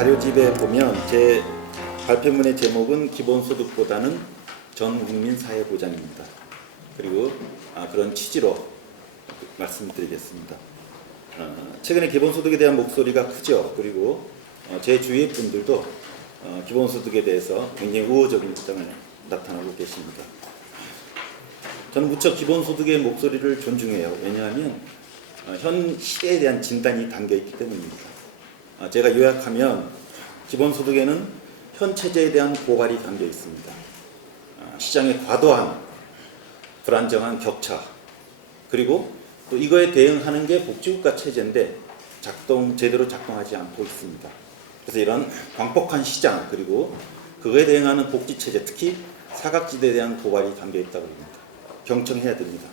자료집에 보면 제 발표문의 제목은 기본소득보다는 전 국민 사회 보장입니다. 그리고 아, 그런 취지로 말씀드리겠습니다. 어, 최근에 기본소득에 대한 목소리가 크죠. 그리고 어, 제 주위 분들도 어, 기본소득에 대해서 굉장히 우호적인 입장을 나타나고 계십니다. 저는 무척 기본소득의 목소리를 존중해요. 왜냐하면 어, 현 시대에 대한 진단이 담겨 있기 때문입니다. 어, 제가 요약하면 기본소득에는 현 체제에 대한 고갈이 담겨 있습니다. 어, 시장의 과도한 불안정한 격차 그리고 또 이거에 대응하는 게 복지국가 체제인데 작동 제대로 작동하지 않고 있습니다. 그래서 이런 광폭한 시장 그리고 그거에 대응하는 복지 체제 특히 사각지대에 대한 고갈이 담겨 있다고 합니다. 경청해야 됩니다.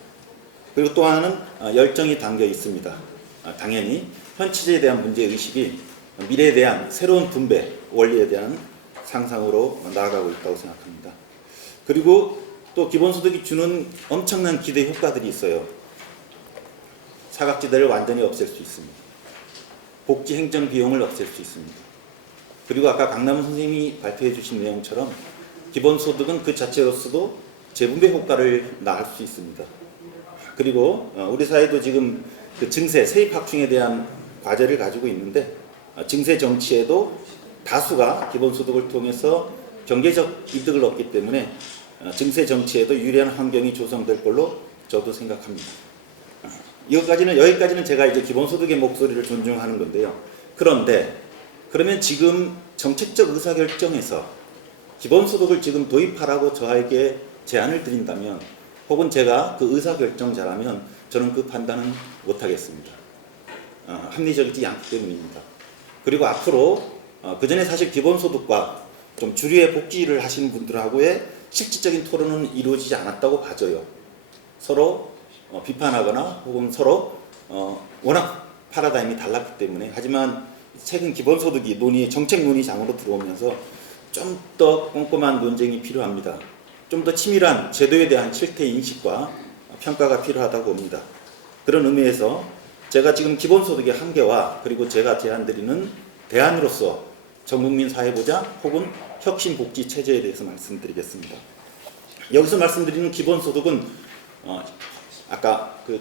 그리고 또 하나는 아, 열정이 담겨 있습니다. 아, 당연히 현 체제에 대한 문제 의식이 미래에 대한 새로운 분배 원리에 대한 상상으로 나아가고 있다고 생각합니다. 그리고 또 기본소득이 주는 엄청난 기대 효과들이 있어요. 사각지대를 완전히 없앨 수 있습니다. 복지 행정 비용을 없앨 수 있습니다. 그리고 아까 강남훈 선생님이 발표해 주신 내용처럼 기본소득은 그 자체로서도 재분배 효과를 낳을 수 있습니다. 그리고 어, 우리 사회도 지금 그 증세, 세입 확충에 대한 과제를 가지고 있는데 어, 증세 정치에도 다수가 기본소득을 통해서 경제적 이득을 얻기 때문에 어, 증세 정치에도 유리한 환경이 조성될 걸로 저도 생각합니다. 어, 이것까지는 여기까지는 제가 이제 기본소득의 목소리를 존중하는 건데요. 그런데 그러면 지금 정책적 의사결정에서 기본소득을 지금 도입하라고 저에게 제안을 드린다면 혹은 제가 그 의사결정자라면 저는 그 판단은 못하겠습니다. 어, 합리적이지 않기 때문입니다. 그리고 앞으로 어, 그 전에 사실 기본소득과 좀 주류의 복지를 하시는 분들하고의 실질적인 토론은 이루어지지 않았다고 봐져요. 서로 어, 비판하거나 혹은 서로 어, 워낙 파라다임이 달랐기 때문에 하지만 최근 기본소득이 논의 정책 논의장으로 들어오면서 좀 더 꼼꼼한 논쟁이 필요합니다. 좀 더 치밀한 제도에 대한 실태 인식과 평가가 필요하다고 봅니다. 그런 의미에서 제가 지금 기본소득의 한계와 그리고 제가 제안드리는 대안으로서 전국민 사회보장 혹은 혁신복지 체제에 대해서 말씀드리겠습니다. 여기서 말씀드리는 기본소득은 어, 아까 그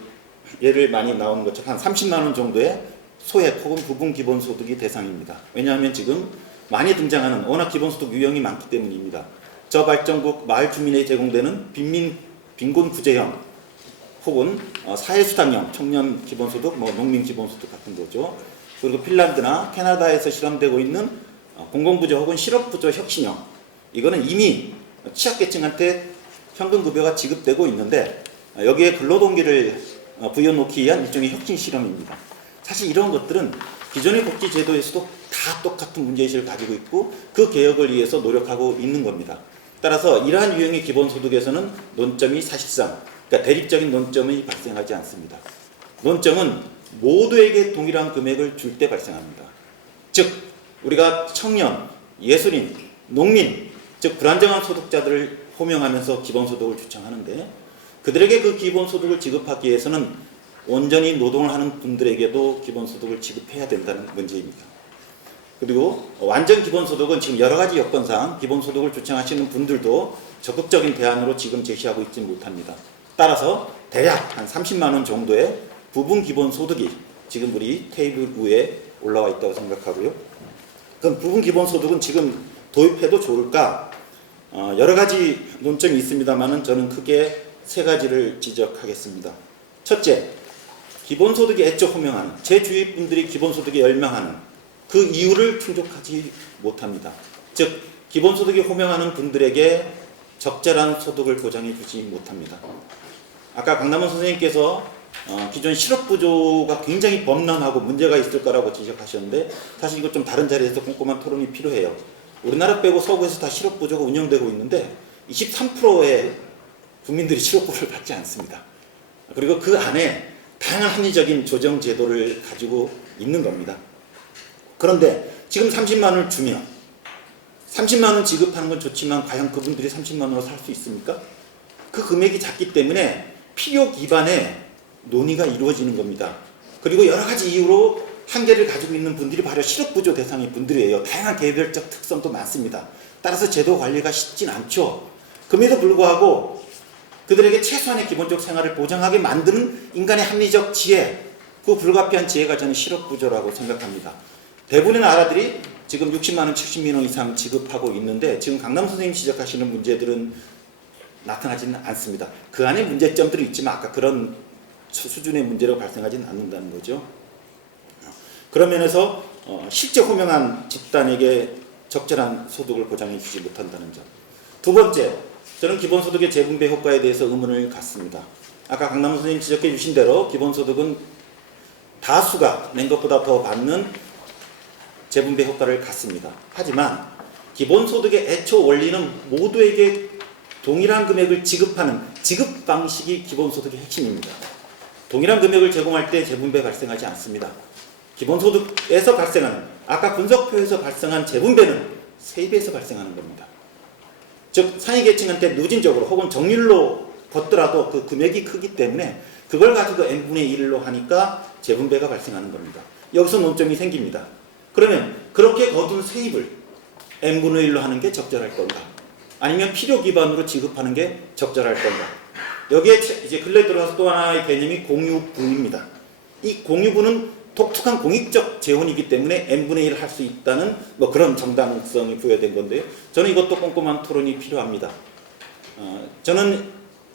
예를 많이 나오는 것처럼 한 30만 원 정도의 소액 혹은 부분 기본소득이 대상입니다. 왜냐하면 지금 많이 등장하는 워낙 기본소득 유형이 많기 때문입니다. 저발전국 마을 주민에 제공되는 빈민 빈곤 구제형 혹은 어, 사회수당형 청년 기본소득, 뭐 농민 기본소득 같은 거죠. 그리고 핀란드나 캐나다에서 실험되고 있는 어, 공공부조 혹은 실업부조 혁신형 이거는 이미 취약계층한테 현금급여가 지급되고 있는데 어, 여기에 근로동기를 어, 부여놓기 위한 일종의 혁신 실험입니다. 사실 이런 것들은 기존의 복지 제도에서도 다 똑같은 문제의식을 가지고 있고 그 개혁을 위해서 노력하고 있는 겁니다. 따라서 이러한 유형의 기본소득에서는 논점이 사실상 그러니까 대립적인 논점이 발생하지 않습니다. 논점은 모두에게 동일한 금액을 줄 때 발생합니다. 즉 우리가 청년, 예술인, 농민, 즉 불안정한 소득자들을 호명하면서 기본소득을 주창하는데 그들에게 그 기본소득을 지급하기 위해서는 온전히 노동을 하는 분들에게도 기본소득을 지급해야 된다는 문제입니다. 그리고 완전 기본소득은 지금 여러 가지 여건상 기본소득을 주창하시는 분들도 적극적인 대안으로 지금 제시하고 있지 못합니다. 따라서 대략 한 30만 원 정도의 부분 기본 소득이 지금 우리 테이블 위에 올라와 있다고 생각하고요. 그럼 부분 기본 소득은 지금 도입해도 좋을까? 어, 여러 가지 논점이 있습니다만은 저는 크게 세 가지를 지적하겠습니다. 첫째, 기본소득에 애초 호명하는 제 주위 분들이 기본소득에 열망하는 그 이유를 충족하지 못합니다. 즉 기본소득에 호명하는 분들에게 적절한 소득을 보장해 주지 못합니다. 아까 강남원 선생님께서 어, 기존 실업부조가 굉장히 범람하고 문제가 있을 거라고 지적하셨는데 사실 이거 좀 다른 자리에서 꼼꼼한 토론이 필요해요. 우리나라 빼고 서구에서 다 실업부조가 운영되고 있는데 23%의 국민들이 실업부를 받지 않습니다. 그리고 그 안에 다양한 합리적인 조정 제도를 가지고 있는 겁니다. 그런데 지금 30만 원을 주면 30만 원 지급하는 건 좋지만 과연 그분들이 30만 원으로 살 수 있습니까? 그 금액이 작기 때문에 필요 기반의 논의가 이루어지는 겁니다. 그리고 여러 가지 이유로 한계를 가지고 있는 분들이 바로 실업부조 대상의 분들이에요. 다양한 개별적 특성도 많습니다. 따라서 제도 관리가 쉽진 않죠. 그럼에도 불구하고 그들에게 최소한의 기본적 생활을 보장하게 만드는 인간의 합리적 지혜, 그 불가피한 지혜가 저는 실업부조라고 생각합니다. 대부분의 나라들이 지금 60만 원, 70만 원 이상 지급하고 있는데 지금 강남 선생님 지적하시는 문제들은 나타나지는 않습니다. 그 안에 문제점들이 있지만 아까 그런 수- 수준의 문제로 발생하지는 않는다는 거죠. 그런 면에서 어, 실제 호명한 집단에게 적절한 소득을 보장해 주지 못한다는 점. 두 번째, 저는 기본소득의 재분배 효과에 대해서 의문을 갖습니다. 아까 강남 선생님 지적해 주신 대로 기본소득은 다수가 낸 것보다 더 받는 재분배 효과를 갖습니다. 하지만 기본소득의 애초 원리는 모두에게 동일한 금액을 지급하는 지급 방식이 기본소득의 핵심입니다. 동일한 금액을 제공할 때 재분배 발생하지 않습니다. 기본소득에서 발생하는 아까 분석표에서 발생한 재분배는 세입에서 발생하는 겁니다. 즉 상위 계층한테 누진적으로 혹은 정률로 걷더라도 그 금액이 크기 때문에 그걸 가지고 n분의 1로 하니까 재분배가 발생하는 겁니다. 여기서 논점이 생깁니다. 그러면 그렇게 거둔 세입을 n분의 1로 하는 게 적절할 건가? 아니면 필요 기반으로 지급하는 게 적절할 건가? 여기에 채- 이제 근래 들어와서 또 하나의 개념이 공유분입니다. 이 공유분은 독특한 공익적 재원이기 때문에 n분의 1을 할 수 있다는 뭐 그런 정당성이 부여된 건데요. 저는 이것도 꼼꼼한 토론이 필요합니다. 어, 저는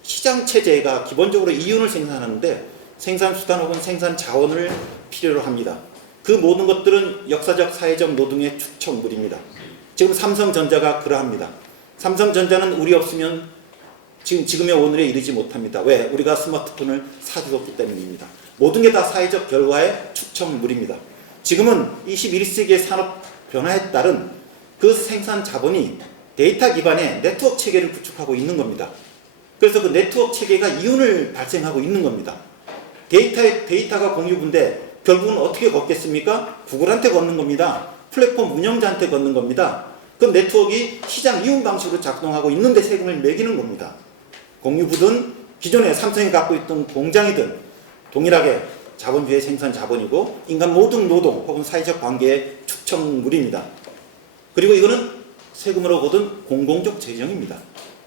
시장 체제가 기본적으로 이윤을 생산하는데 생산 수단 혹은 생산 자원을 필요로 합니다. 그 모든 것들은 역사적 사회적 노동의 축적물입니다. 지금 삼성전자가 그러합니다. 삼성전자는 우리 없으면 지금 지금의 오늘에 이르지 못합니다. 왜? 우리가 스마트폰을 사주었기 때문입니다. 모든 게 다 사회적 결과의 축적물입니다. 지금은 21세기의 산업 변화에 따른 그 생산 자본이 데이터 기반의 네트워크 체계를 구축하고 있는 겁니다. 그래서 그 네트워크 체계가 이윤을 발생하고 있는 겁니다. 데이터의 데이터가 공유분데 결국은 어떻게 걷겠습니까? 구글한테 걷는 겁니다. 플랫폼 운영자한테 걷는 겁니다. 그 네트워크가 시장 이용 방식으로 작동하고 있는데 세금을 매기는 겁니다. 공유부든 기존에 삼성이 갖고 있던 공장이든 동일하게 자본주의 생산 자본이고 인간 모든 노동 혹은 사회적 관계의 축적물입니다. 그리고 이거는 세금으로 거둔 공공적 재정입니다.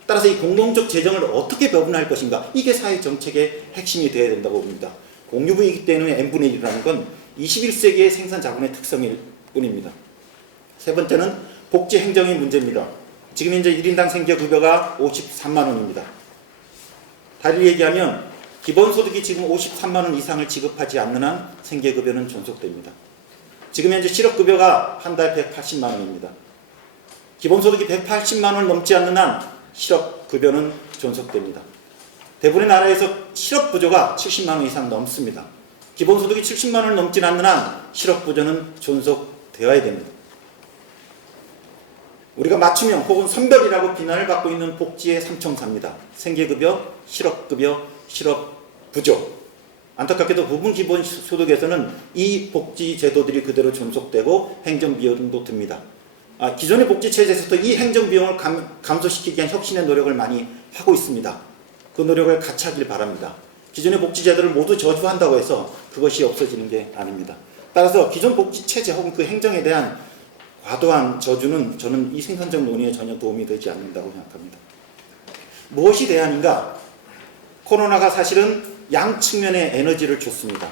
따라서 이 공공적 재정을 어떻게 배분할 것인가 이게 사회 정책의 핵심이 되어야 된다고 봅니다. 공유부이기 때문에 n분의 1이라는 건 21세기의 생산 자본의 특성일 뿐입니다. 세 번째는 복지 행정의 문제입니다. 지금 현재 1인당 생계급여가 53만 원입니다. 달리 얘기하면 기본소득이 지금 53만 원 이상을 지급하지 않는 한 생계급여는 존속됩니다. 지금 현재 실업급여가 한 달 180만 원입니다. 기본소득이 180만 원을 넘지 않는 한 실업급여는 존속됩니다. 대부분의 나라에서 실업부조가 70만 원 이상 넘습니다. 기본소득이 70만 원을 넘지 않는 한 실업부조는 존속되어야 됩니다. 우리가 맞춤형 혹은 선별이라고 비난을 받고 있는 복지의 삼총사입니다. 생계급여, 실업급여, 실업부조. 안타깝게도 부분 기본소득에서는 이 복지 제도들이 그대로 존속되고 행정비용도 듭니다. 아, 기존의 복지 체제에서도 이 행정비용을 감, 감소시키기 위한 혁신의 노력을 많이 하고 있습니다. 그 노력을 같이 하길 바랍니다. 기존의 복지 제도를 모두 저주한다고 해서 그것이 없어지는 게 아닙니다. 따라서 기존 복지 체제 혹은 그 행정에 대한 과도한 저주는 저는 이 생산적 논의에 전혀 도움이 되지 않는다고 생각합니다. 무엇이 대안인가? 코로나가 사실은 양 측면의 에너지를 줬습니다.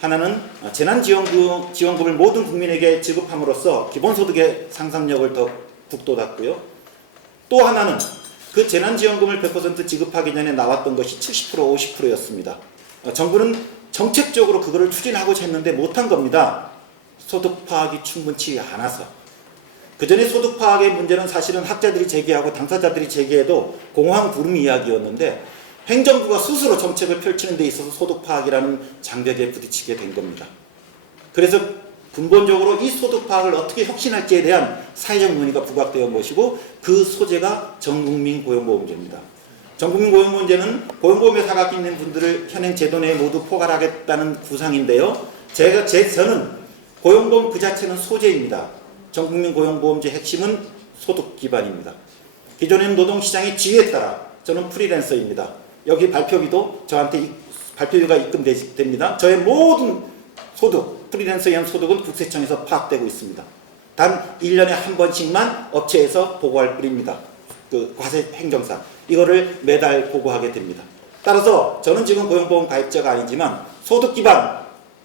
하나는 재난지원금, 지원금을 모든 국민에게 지급함으로써 기본소득의 상상력을 더 북돋았고요. 또 하나는 그 재난지원금을 100% 지급하기 전에 나왔던 것이 70% 50%였습니다. 정부는 정책적으로 그거를 추진하고자 했는데 못한 겁니다. 소득 파악이 충분치 않아서. 그 전에 소득 파악의 문제는 사실은 학자들이 제기하고 당사자들이 제기해도 공허한 구름 이야기였는데 행정부가 스스로 정책을 펼치는 데 있어서 소득 파악이라는 장벽에 부딪히게 된 겁니다. 그래서 근본적으로 이 소득 파악을 어떻게 혁신할지에 대한 사회적 논의가 부각되어 것이고 그 소재가 전국민 고용보험제입니다. 전국민 고용보험제는 고용보험에 사각 있는 분들을 현행 제도 내에 모두 포괄하겠다는 구상인데요. 제가 제 저는 고용보험 그 자체는 소재입니다. 전국민 고용보험제 핵심은 소득 기반입니다. 기존에는 노동시장의 지위에 따라 저는 프리랜서입니다. 여기 발표비도 저한테 이- 발표비가 입금됩니다. 저의 모든 소득 프리랜서형 소득은 국세청에서 파악되고 있습니다. 단 1년에 한 번씩만 업체에서 보고할 뿐입니다. 그 과세 행정상 이거를 매달 보고하게 됩니다. 따라서 저는 지금 고용보험 가입자가 아니지만 소득 기반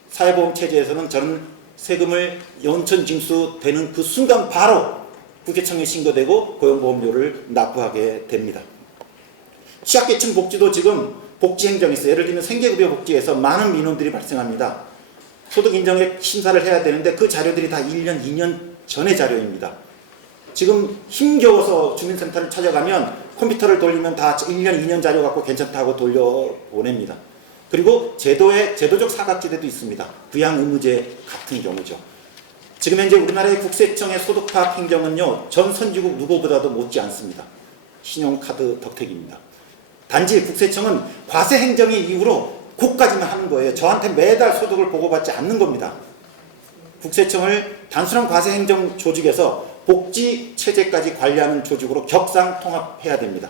사회보험 체제에서는 저는 세금을 연천 징수되는 그 순간 바로 국세청에 신고되고 고용보험료를 납부하게 됩니다. 취약계층 복지도 지금 복지 행정이 있어요. 예를 들면 생계급여 복지에서 많은 민원들이 발생합니다. 소득 인정에 심사를 해야 되는데 그 자료들이 다 1년, 2년 전의 자료입니다. 지금 힘겨워서 주민센터를 찾아가면 컴퓨터를 돌리면 다 1년, 2년 자료 갖고 괜찮다고 돌려보냅니다. 그리고 제도의 제도적 사각지대도 있습니다. 부양 의무제 같은 경우죠. 지금 현재 우리나라의 국세청의 소득 파악 행정은요 전 선진국 누구보다도 못지 않습니다. 신용카드 덕택입니다. 단지 국세청은 과세 행정의 이유로 그까지만 하는 거예요. 저한테 매달 소득을 보고받지 않는 겁니다. 국세청을 단순한 과세 행정 조직에서 복지 체제까지 관리하는 조직으로 격상 통합해야 됩니다.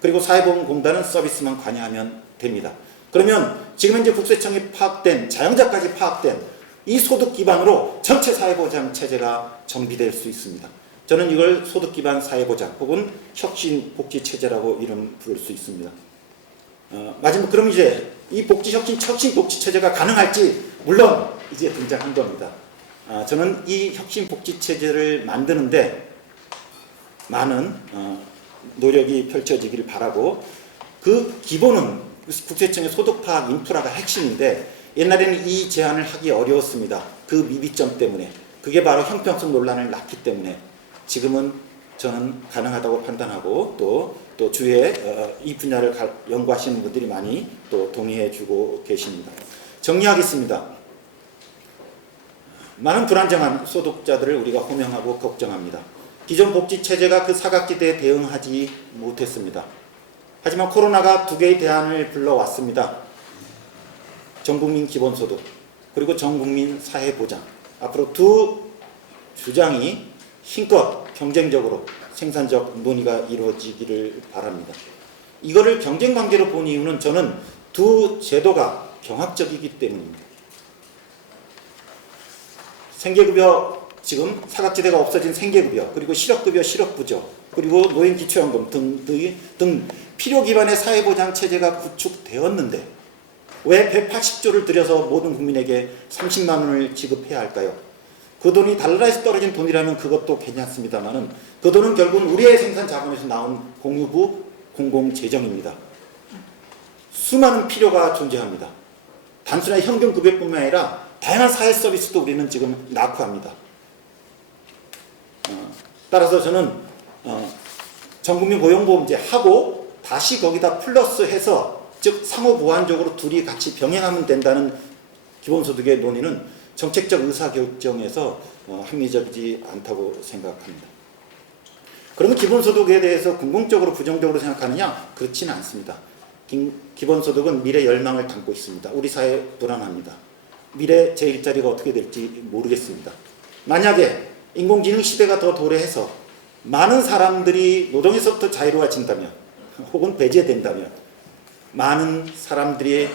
그리고 사회보험공단은 서비스만 관여하면 됩니다. 그러면 지금 현재 국세청이 파악된 자영자까지 파악된 이 소득 기반으로 전체 사회보장 체제가 정비될 수 있습니다. 저는 이걸 소득 기반 사회보장 혹은 혁신 복지 체제라고 이름 부를 수 있습니다. 어, 마지막 그럼 이제 이 복지 혁신 혁신 복지 체제가 가능할지 물론 이제 등장한 겁니다. 아, 저는 이 혁신 복지 체제를 만드는데 많은 어, 노력이 펼쳐지기를 바라고 그 기본은 국세청의 소득 파악 인프라가 핵심인데 옛날에는 이 제안을 하기 어려웠습니다. 그 미비점 때문에 그게 바로 형평성 논란을 낳기 때문에 지금은 저는 가능하다고 판단하고 또, 또 주위에 어, 이 분야를 가- 연구하시는 분들이 많이 또 동의해 주고 계십니다. 정리하겠습니다. 많은 불안정한 소득자들을 우리가 호명하고 걱정합니다. 기존 복지 체제가 그 사각지대에 대응하지 못했습니다. 하지만 코로나가 두 개의 대안을 불러왔습니다. 전국민 기본소득 그리고 전국민 사회보장 앞으로 두 주장이 힘껏 경쟁적으로 생산적 논의가 이루어지기를 바랍니다. 이거를 경쟁 관계로 본 이유는 저는 두 제도가 경합적이기 때문입니다. 생계급여 지금 사각지대가 없어진 생계급여 그리고 실업급여 실업부조 그리고 노인기초연금 등, 등, 등 필요 기반의 사회보장 체제가 구축되었는데 왜 180조를 들여서 모든 국민에게 30만 원을 지급해야 할까요? 그 돈이 달러에서 떨어진 돈이라면 그것도 괜찮습니다만은 그 돈은 결국은 우리의 생산 자본에서 나온 공유부 공공재정입니다. 수많은 필요가 존재합니다. 단순한 현금 급여뿐만 아니라 다양한 사회 서비스도 우리는 지금 낙후합니다. 어, 따라서 저는 어, 전국민 고용보험제 하고 다시 거기다 플러스해서 즉 상호 보완적으로 둘이 같이 병행하면 된다는 기본소득의 논의는 정책적 의사결정에서 어, 합리적이지 않다고 생각합니다. 그러면 기본소득에 대해서 궁극적으로 부정적으로 생각하느냐? 그렇지는 않습니다. 기- 기본소득은 미래 열망을 담고 있습니다. 우리 사회 불안합니다. 미래 제 일자리가 어떻게 될지 모르겠습니다. 만약에 인공지능 시대가 더 도래해서 많은 사람들이 노동에서부터 자유로워진다면 혹은 배제된다면 많은 사람들의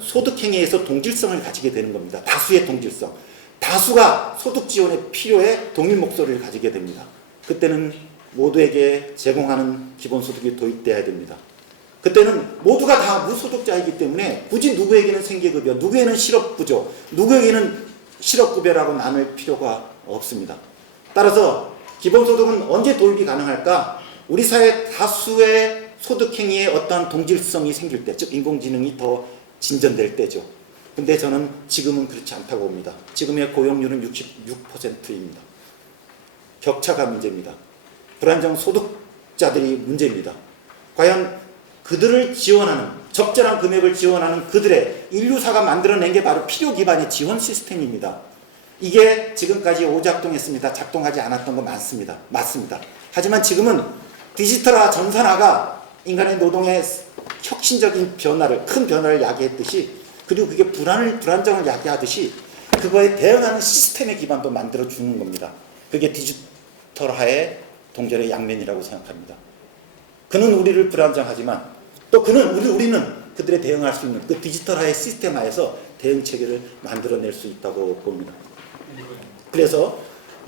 소득 행위에서 동질성을 가지게 되는 겁니다. 다수의 동질성. 다수가 소득 지원에 필요해 동일 목소리를 가지게 됩니다. 그때는 모두에게 제공하는 기본소득이 도입돼야 됩니다. 그때는 모두가 다 무소득자이기 때문에 굳이 누구에게는 생계급여, 누구에게는 실업부조, 누구에게는 실업급여라고 나눌 필요가 없습니다. 따라서 기본소득은 언제 도입이 가능할까? 우리 사회 다수의 소득행위에 어떠한 동질성이 생길 때, 즉 인공지능이 더 진전될 때죠. 근데 저는 지금은 그렇지 않다고 봅니다. 지금의 고용률은 66%입니다. 격차가 문제입니다. 불안정 소득자들이 문제입니다. 과연 그들을 지원하는 적절한 금액을 지원하는 그들의 인류사가 만들어낸 게 바로 필요 기반의 지원 시스템입니다. 이게 지금까지 오작동했습니다. 작동하지 않았던 거 많습니다. 맞습니다. 하지만 지금은 디지털화 전산화가 인간의 노동의 혁신적인 변화를 큰 변화를 야기했듯이 그리고 그게 불안을 불안정을 야기하듯이 그거에 대응하는 시스템의 기반도 만들어 주는 겁니다. 그게 디지털화의 동전의 양면이라고 생각합니다. 그는 우리를 불안정하지만 또 그는 우리 우리는 그들에 대응할 수 있는 그 디지털화의 시스템 하에서 대응 체계를 만들어낼 수 있다고 봅니다. 그래서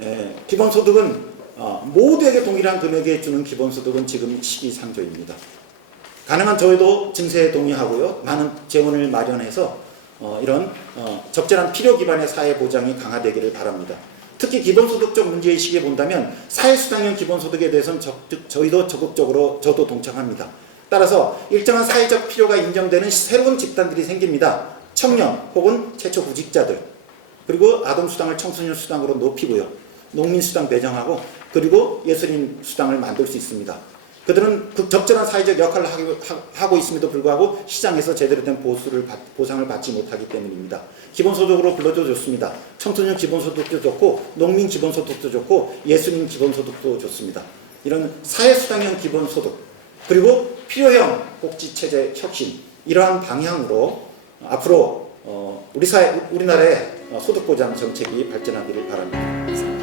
에, 기본소득은 어, 모두에게 동일한 금액에 주는 기본소득은 지금 시기상조입니다. 가능한 저희도 증세에 동의하고요. 많은 재원을 마련해서 어, 이런 어, 적절한 필요 기반의 사회 보장이 강화되기를 바랍니다. 특히 기본소득적 문제의식에 본다면 사회수당형 기본소득에 대해서는 적극, 저희도 적극적으로 저도 동참합니다. 따라서 일정한 사회적 필요가 인정되는 새로운 집단들이 생깁니다. 청년 혹은 최초 구직자들 그리고 아동 수당을 청소년 수당으로 높이고요. 농민 수당 배정하고 그리고 예술인 수당을 만들 수 있습니다. 그들은 그 적절한 사회적 역할을 하고 있음에도 불구하고 시장에서 제대로 된 보수를 받- 보상을 받지 못하기 때문입니다. 기본소득으로 불러도 좋습니다. 청소년 기본소득도 좋고 농민 기본소득도 좋고 예술인 기본소득도 좋습니다. 이런 사회수당형 기본소득 그리고 필요형 복지체제 혁신 이러한 방향으로 앞으로 어, 우리 사회 우리나라의 어, 소득보장 정책이 발전하기를 바랍니다.